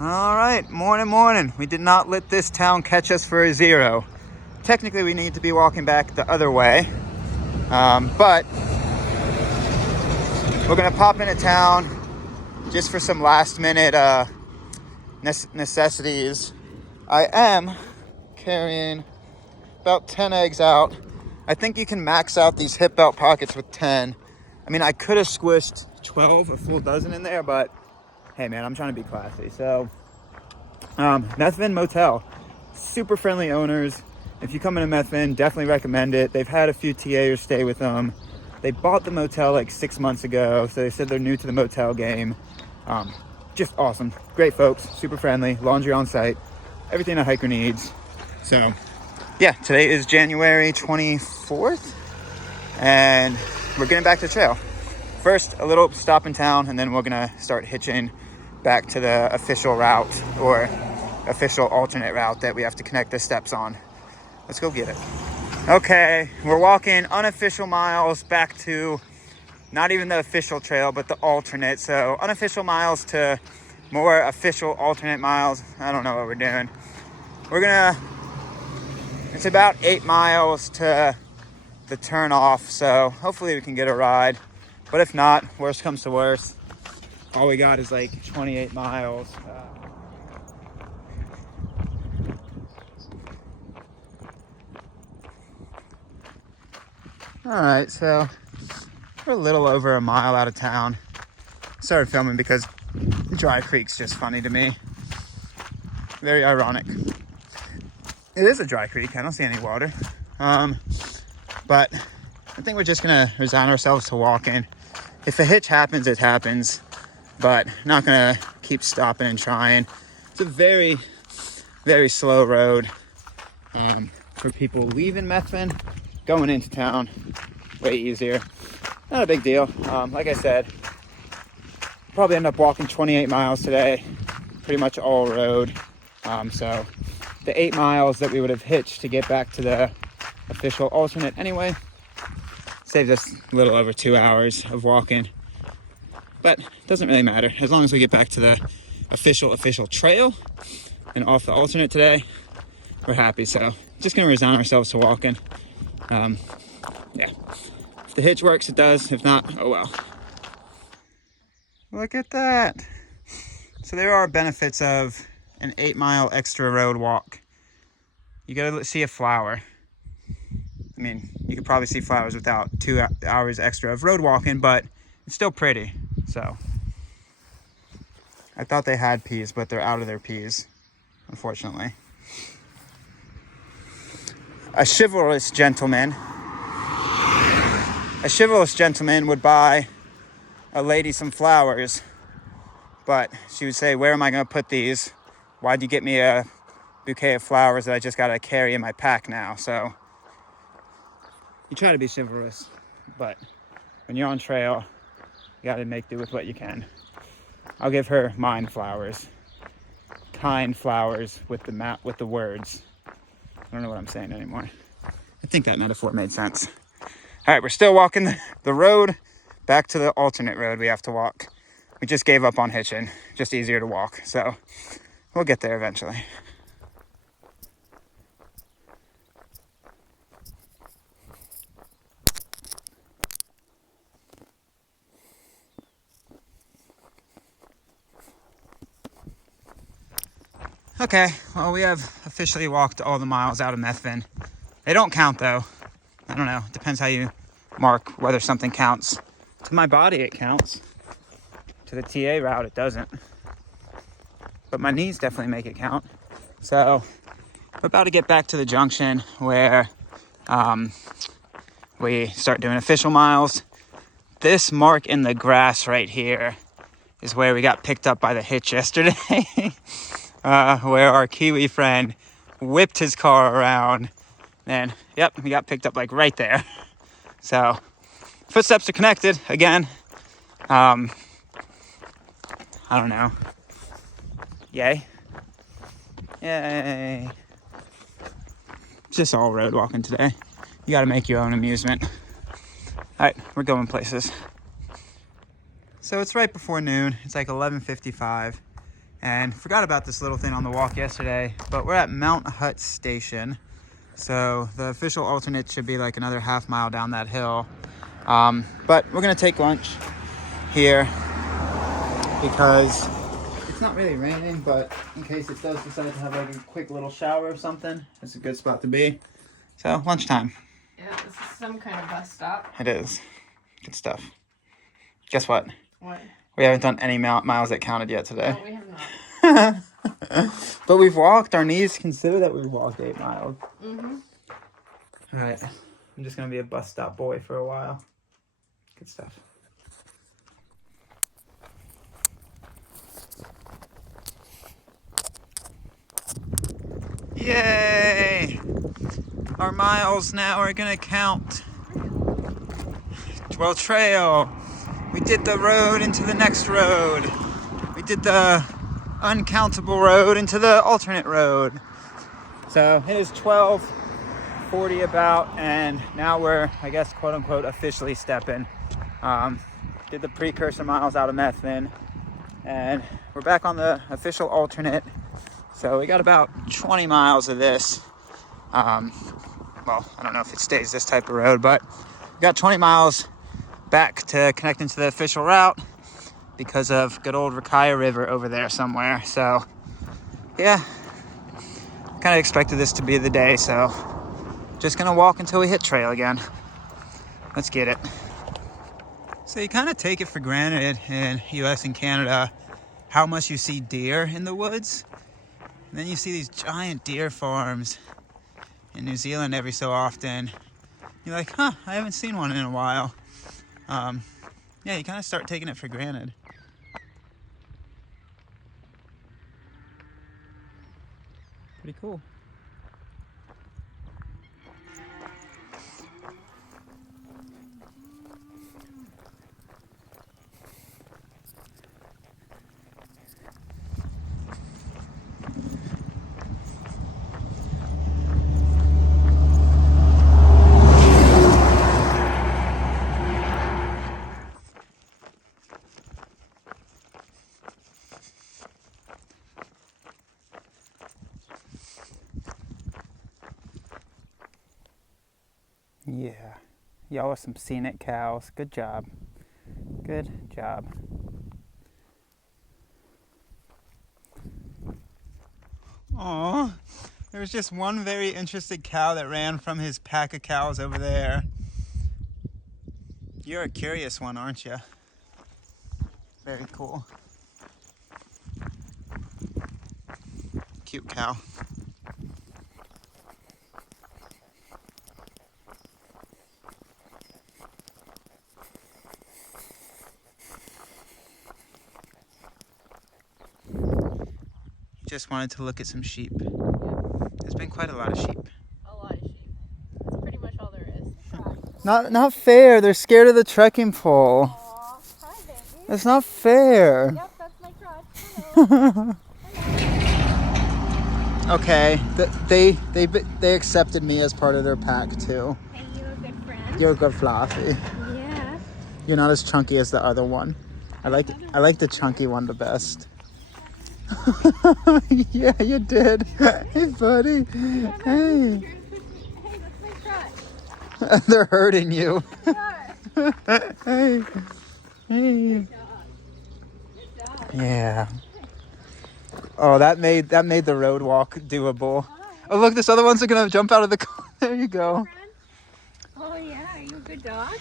All right, morning. We did not let this town catch us for a zero. Technically, we need to be walking back the other way, but we're gonna pop into town just for some last minute necessities. I am carrying about 10 eggs out. I think you can max out these hip belt pockets with 10. I mean, I could have squished 12, a full dozen in there, but hey man, I'm trying to be classy. So Methven Motel, super friendly owners. If you come into Methven, definitely recommend it. They've had a few TAers stay with them. They bought the motel like 6 months ago, so they said they're new to the motel game. Just awesome, great folks, super friendly, laundry on site, everything a hiker needs. So yeah, today is January 24th and we're getting back to the trail. First, a little stop in town, and then we're gonna start hitching back to the official route or official alternate route that we have to connect the steps on. Let's go get it. Okay, we're walking unofficial miles back to not even the official trail, but the alternate. So unofficial miles to more official alternate miles. I don't know what we're doing. It's about 8 miles to the turn off, so hopefully we can get a ride. But if not, worst comes to worst, all we got is like 28 miles. All right, so we're a little over a mile out of town. Started filming because Dry Creek's just funny to me. Very ironic. It is a dry creek, I don't see any water. But I think we're just gonna resign ourselves to walking. If a hitch happens, it happens, but not gonna keep stopping and trying. It's a very, very slow road for people leaving Methven. Going into town, way easier. Not a big deal. Like I said, probably end up walking 28 miles today, pretty much all road. So the 8 miles that we would have hitched to get back to the official alternate anyway saves us a little over 2 hours of walking, but it doesn't really matter as long as we get back to the official trail and off the alternate today. We're happy. So just gonna resign ourselves to walking. Yeah, if the hitch works, it does. If not, oh well. Look at that. So there are benefits of an 8 mile extra road walk. You gotta see a flower. I mean, you could probably see flowers without 2 hours extra of road walking, but it's still pretty. So I thought they had peas, but they're out of their peas, unfortunately. A chivalrous gentleman would buy a lady some flowers, but she would say, where am I gonna put these? Why'd you get me a bouquet of flowers that I just gotta carry in my pack now? So you try to be chivalrous, but when you're on trail, you gotta make do with what you can. I'll give her mine flowers, kind flowers with the words. I don't know what I'm saying anymore. I think that metaphor made sense. All right, we're still walking the road back to the alternate road we have to walk. We just gave up on hitching, just easier to walk. So we'll get there eventually. Okay, well, we have officially walked all the miles out of Methven. They don't count though. I don't know, depends how you mark whether something counts. To my body, it counts. To the TA route, it doesn't. But my knees definitely make it count. So we're about to get back to the junction where we start doing official miles. This mark in the grass right here is where we got picked up by the hitch yesterday. Where our Kiwi friend whipped his car around. And yep, we got picked up like right there. So footsteps are connected again. I don't know. Yay. Yay. It's just all road walking today. You gotta make your own amusement. All right, we're going places. So it's right before noon. It's like 11:55. And forgot about this little thing on the walk yesterday, but we're at Mount Hut Station. So the official alternate should be like another half mile down that hill. But we're gonna take lunch here because it's not really raining, but in case it does decide to have like a quick little shower or something, it's a good spot to be. So lunchtime. Yeah, this is some kind of bus stop. It is. Good stuff. Guess what? What? We haven't done any miles that counted yet today. No, we have not. But we've walked. Our knees consider that we've walked 8 miles. Mm-hmm. All right. I'm just going to be a bus stop boy for a while. Good stuff. Yay! Our miles now are going to count. Well, trail. We did the road into the next road. We did the uncountable road into the alternate road. So it is 12:40 about, and now we're, I guess, quote unquote, officially stepping. Did the precursor miles out of Methven, and we're back on the official alternate. So we got about 20 miles of this. Well, I don't know if it stays this type of road, but we got 20 miles back to connect into the official route because of good old Raikia River over there somewhere. So yeah, kind of expected this to be the day, so just gonna walk until we hit trail again. Let's get it. So you kind of take it for granted in US and Canada how much you see deer in the woods, and then you see these giant deer farms in New Zealand every so often. You're like, huh, I haven't seen one in a while. Yeah, you kind of start taking it for granted. Pretty cool. Yeah, y'all are some scenic cows. Good job. Good job. Aw, there was just one very interested cow that ran from his pack of cows over there. You're a curious one, aren't you? Very cool. Cute cow. Just wanted to look at some sheep. There's been quite a lot of sheep. A lot of sheep. That's pretty much all there is. Not fair. They're scared of the trekking pole. Aw, hi baby. That's not fair. Yep, that's my crutch. Hello. Okay, they accepted me as part of their pack too. Hey, you a good friend? You're a good fluffy. Yeah. You're not as chunky as the other one. I like the chunky one the best. Yeah, you did. Hey, buddy. Hey. Hey, that's my crutch. They're hurting you. Sure. Hey. Hey. Good job. Yeah. Oh, that made the road walk doable. Oh, look, this other one's gonna jump out of the car. There you go. Oh yeah, are you a good dog?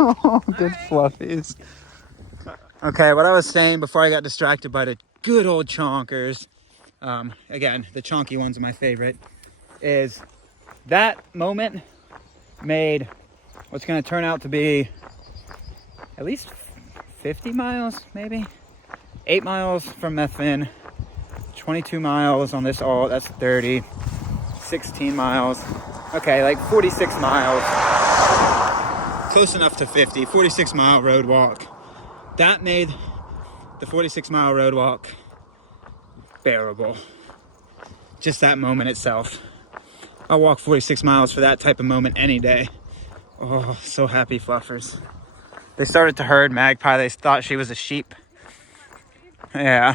Oh, good fluffies. Okay, what I was saying before I got distracted by the good old chonkers, again, the chonky ones are my favorite, is that moment made what's going to turn out to be at least 50 miles, maybe 8 miles from Methven, 22 miles on this alt, that's 30, 16 miles, okay, like 46 miles, close enough to 50, 46 mile road walk. That made the 46 mile road walk bearable. Just that moment itself. I'll walk 46 miles for that type of moment any day. Oh, so happy, fluffers. They started to herd Magpie. They thought she was a sheep. Yeah.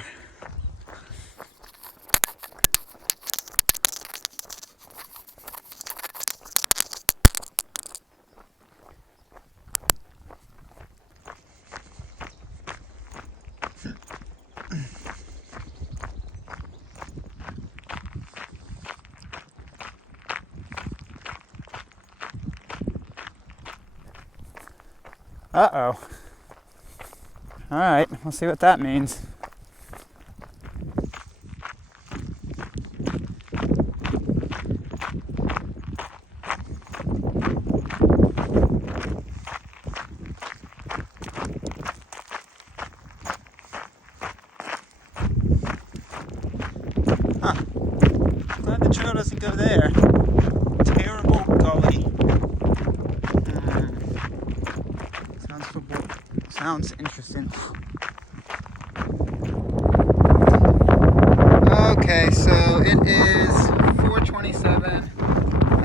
Uh-oh. All right, we'll see what that means. Huh. Glad the trail doesn't go there. Terrible gully. Sounds interesting. Okay, so it is 4:27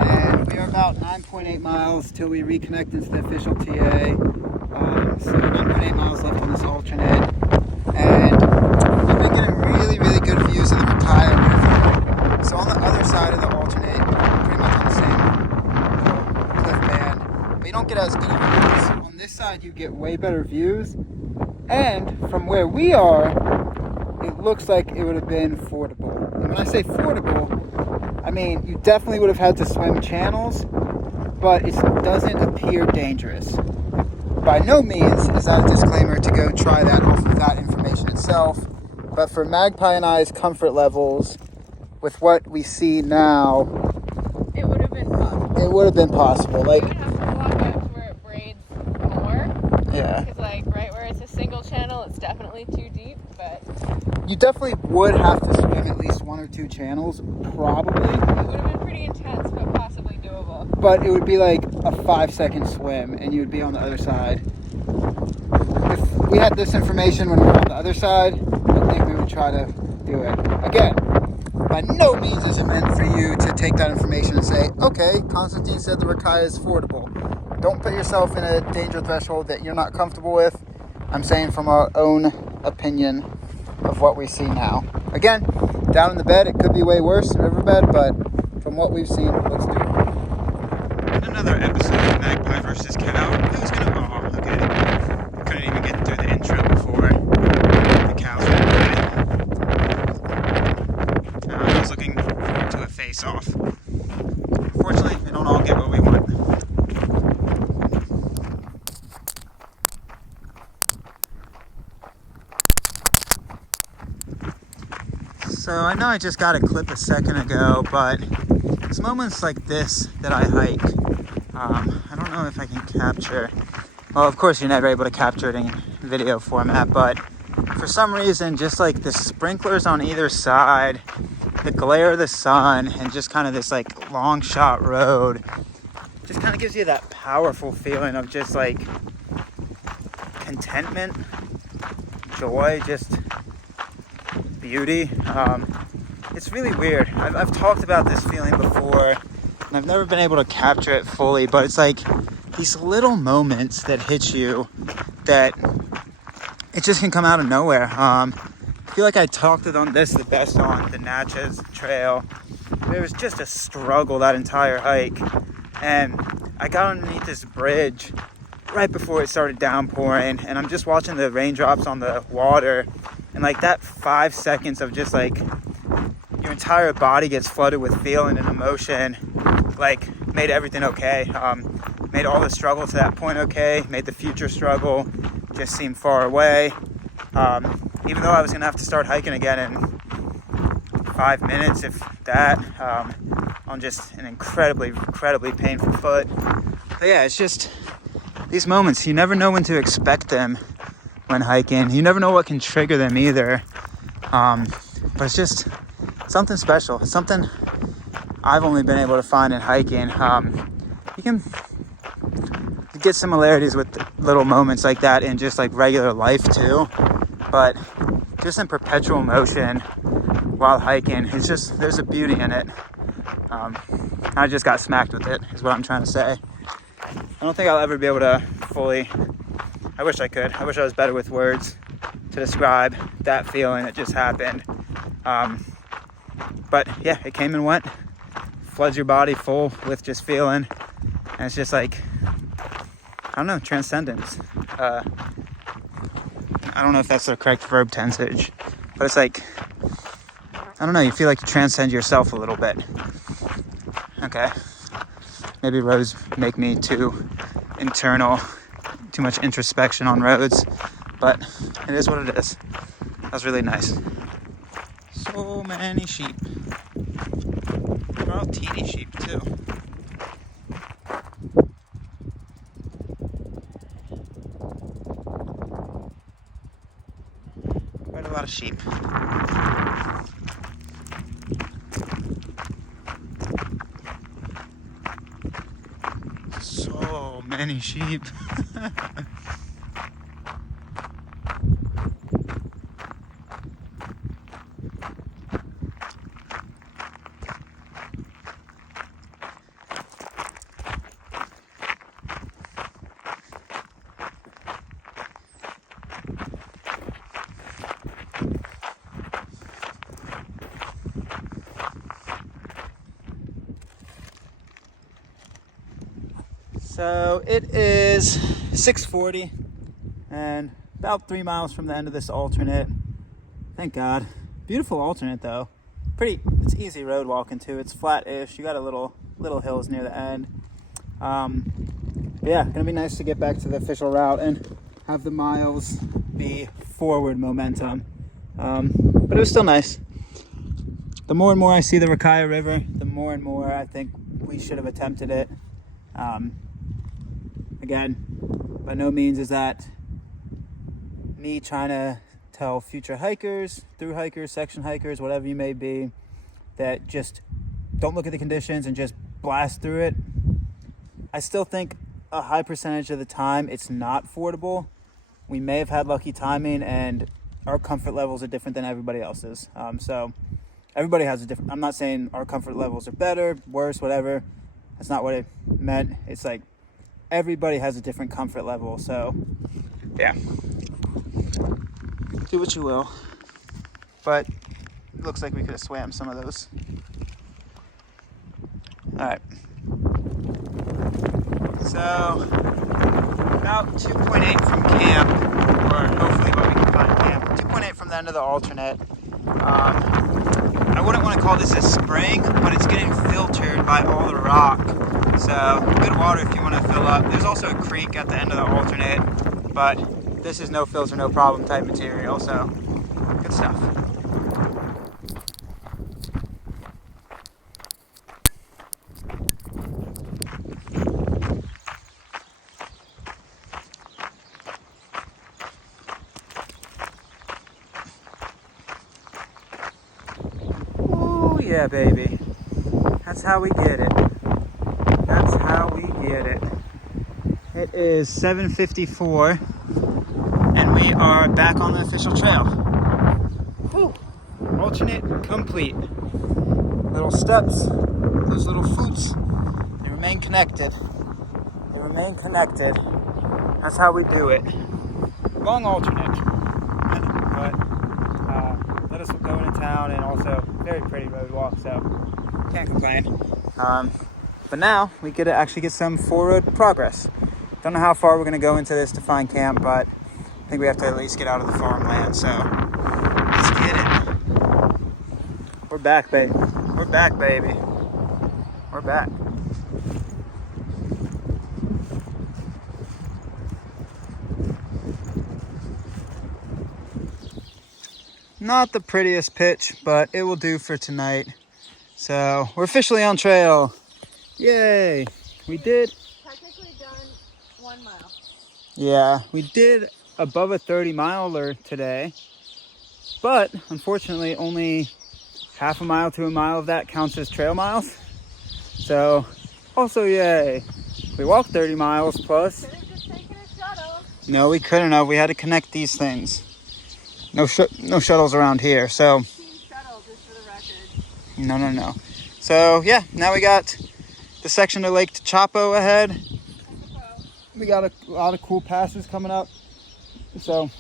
and we are about 9.8 miles till we reconnect into the official TA. So 9.8 miles left on this alternate, and we've been getting really, really good views of the Raikia River. So on the other side of the alternate, pretty much on the same cliff band, but you don't get as good of views. On this side, you get way better views, and from where we are, it looks like it would have been fordable. And when I say fordable, I mean you definitely would have had to swim channels, but it doesn't appear dangerous. By no means is that a disclaimer to go try that off of that information itself, but for Magpie and I's comfort levels, with what we see now, it would have been possible. It would have been possible. Like, you would have to walk up to where it braids more. Yeah. Because like right where it's a single channel, it's definitely too deep, but you definitely would have to swim at least one or two channels, probably. it would have been pretty intense, but possibly doable. But it would be like a 5-second swim and you would be on the other side. If we had this information when we were on the other side, I think we would try to do it. Again, by no means is it meant for you to take that information and say, okay, Constantine said the Raikia is fordable. Don't put yourself in a danger threshold that you're not comfortable with. I'm saying from our own opinion of what we see now. Again, down in the bed, it could be way worse, the riverbed, but from what we've seen, it looks doable. Another episode of Magpie versus Cow. Who's gonna? Oh, okay. Couldn't even get through the intro before the cows were I was looking forward to a face-off. Fortunately, we don't all get what we want. So I know I just got a clip a second ago, but it's moments like this that I hike. I don't know if I can capture. Well, of course you're never able to capture it in video format, but for some reason, just like the sprinklers on either side, the glare of the sun, and just kind of this like long shot road, just kind of gives you that powerful feeling of just like contentment, joy, just beauty. It's really weird. I've talked about this feeling before, and I've never been able to capture it fully, but it's like these little moments that hit you that it just can come out of nowhere. I feel like I talked on this the best on the Natchez Trail. It was just a struggle that entire hike, and I got underneath this bridge right before it started downpouring, and I'm just watching the raindrops on the water, and like that 5 seconds of just like your entire body gets flooded with feeling and emotion, like made everything okay. Made all the struggle to that point okay, made the future struggle just seem far away. Even though I was gonna have to start hiking again in 5 minutes, if that, on just an incredibly painful foot. But yeah, it's just these moments, you never know when to expect them when hiking. You never know what can trigger them either. But it's just something special. It's something I've only been able to find in hiking. You can get similarities with little moments like that in just like regular life too, but just in perpetual motion while hiking, it's just, there's a beauty in it. I just got smacked with it is what I'm trying to say. I don't think I'll ever be able to fully, I wish I could. I wish I was better with words to describe that feeling that just happened. But yeah, it came and went. Floods your body full with just feeling. And it's just like, I don't know, transcendence. I don't know if that's the correct verb tensage, but it's like, I don't know, you feel like you transcend yourself a little bit. Okay. Maybe roads make me too internal too much introspection on roads, but it is what it is. That was really nice. So many sheep. They're all teeny sheep too. Quite a lot of sheep. So many sheep. So it is 6:40 and about 3 miles from the end of this alternate. Thank God. Beautiful alternate though. It's easy road walking too. It's flat-ish. You got a little hills near the end. But yeah, gonna be nice to get back to the official route and have the miles be forward momentum. But it was still nice. The more and more I see the Raikia River, the more and more I think we should have attempted it. Again, by no means is that me trying to tell future hikers, through hikers, section hikers, whatever you may be, that just don't look at the conditions and just blast through it. I still think a high percentage of the time it's not fordable. We may have had lucky timing and our comfort levels are different than everybody else's. So everybody has a different, I'm not saying our comfort levels are better, worse, whatever. That's not what it meant. It's like everybody has a different comfort level. So yeah, do what you will. But it looks like we could have swam some of those. All right. So about 2.8 from camp, or hopefully what we can find camp. 2.8 from the end of the alternate. I wouldn't want to call this a spring, but it's getting filtered by all the rock. So good water if you want to fill up. There's also a creek at the end of the alternate, but this is no filter, no problem type material. So good stuff. Yeah, baby. That's how we get it. That's how we get it. It is 7:54 and we are back on the official trail. Whew. Alternate complete. Little steps, those little foots, they remain connected. They remain connected. That's how we do it. Long alternate. But let us go into town, and also very pretty road walk, so can't complain. But now we get to actually get some four-road progress. Don't know how far we're going to go into this to find camp, but I think we have to at least get out of the farmland, so let's get it. We're back, baby. We're back, baby. We're back. Not the prettiest pitch, but it will do for tonight. So we're officially on trail. Yay! We did. Technically done 1 mile. Yeah, we did above a 30-miler today, but unfortunately only half a mile to a mile of that counts as trail miles. So also yay. We walked 30 miles plus. Could have just taken a shuttle. No, we couldn't have. We had to connect these things. No shuttles around here, so. Team shuttle, just for the record. No. So yeah, now we got the section of Lake Chapo ahead. We got a lot of cool passes coming up, so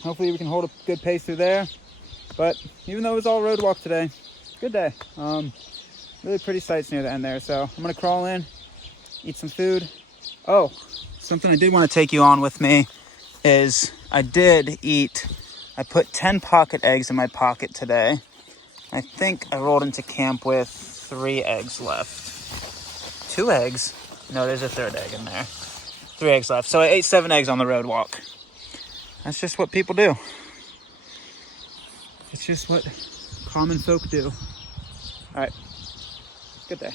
hopefully we can hold a good pace through there. But even though it was all road walk today, good day. Really pretty sights near the end there. So I'm gonna crawl in, eat some food. Oh, something I did want to take you on with me is I put 10 pocket eggs in my pocket today. I think I rolled into camp with 3 eggs left. 2 eggs? No, there's a 3rd egg in there. 3 eggs left. So I ate 7 eggs on the road walk. That's just what people do. It's just what common folk do. All right, good day.